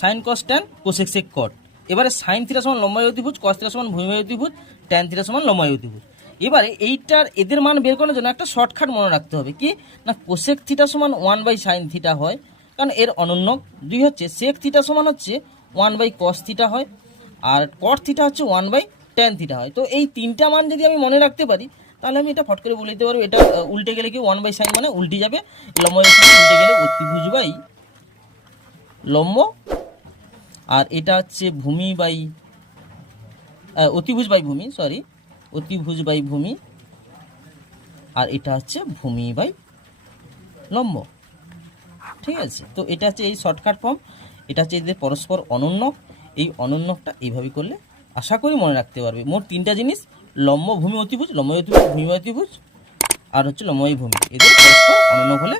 Sign cos tan cosec sec cot. এবারে sine theta সমান লম্ব বাই অতিভুজ, কস থিটা সমান ভূমি বাই অতিভুজ, ট্যান থিটা সমান লম্ব বাই অতিভুজ। এবারে এইটার এদের মান বের করার জন্য একটা শর্টকাট মনে রাখতে হবে কি না, কোসেক থিটা সমান 1 বাই সাইন থিটা হয়, কারণ এর অনন্যক। 2 হচ্ছে সেক থিটা সমান হচ্ছে 1 বাই কস থিটা হয়, আর কট থিটা হচ্ছে 1 বাই ট্যান থিটা হয়। তো এই তিনটা মান যদি আমি মনে রাখতে পারি তাহলে আমি এটা ফট করে বলে দিতে পারবো। এটা উল্টে গেলে কি 1 বাই সাইন মানে উল্টে যাবে, লম্ব উল্টে গেলে অতিভুজ বাই লম্ব, আর এটা হচ্ছে ভূমি বাই অতিভুজ বাই ভূমি, সরি অতিভুজ বাই ভূমি, আর এটা হচ্ছে ভূমি বাই লম্ব। ঠিক আছে, তো এটা হচ্ছে এই শর্টকাট ফর্ম, এটা হচ্ছে এদের পরস্পর অনন্যক। এই অনন্যকটা এইভাবে করলে আশা করি মনে রাখতে পারবে। মোট তিনটা জিনিস, লম্ব ভূমি অতিভুজ, লম্ব অতিভুজ ভূমি অতিভুজ, আর হচ্ছে লম্ব ভূমি, এদের পরস্পর অনন্যক হলে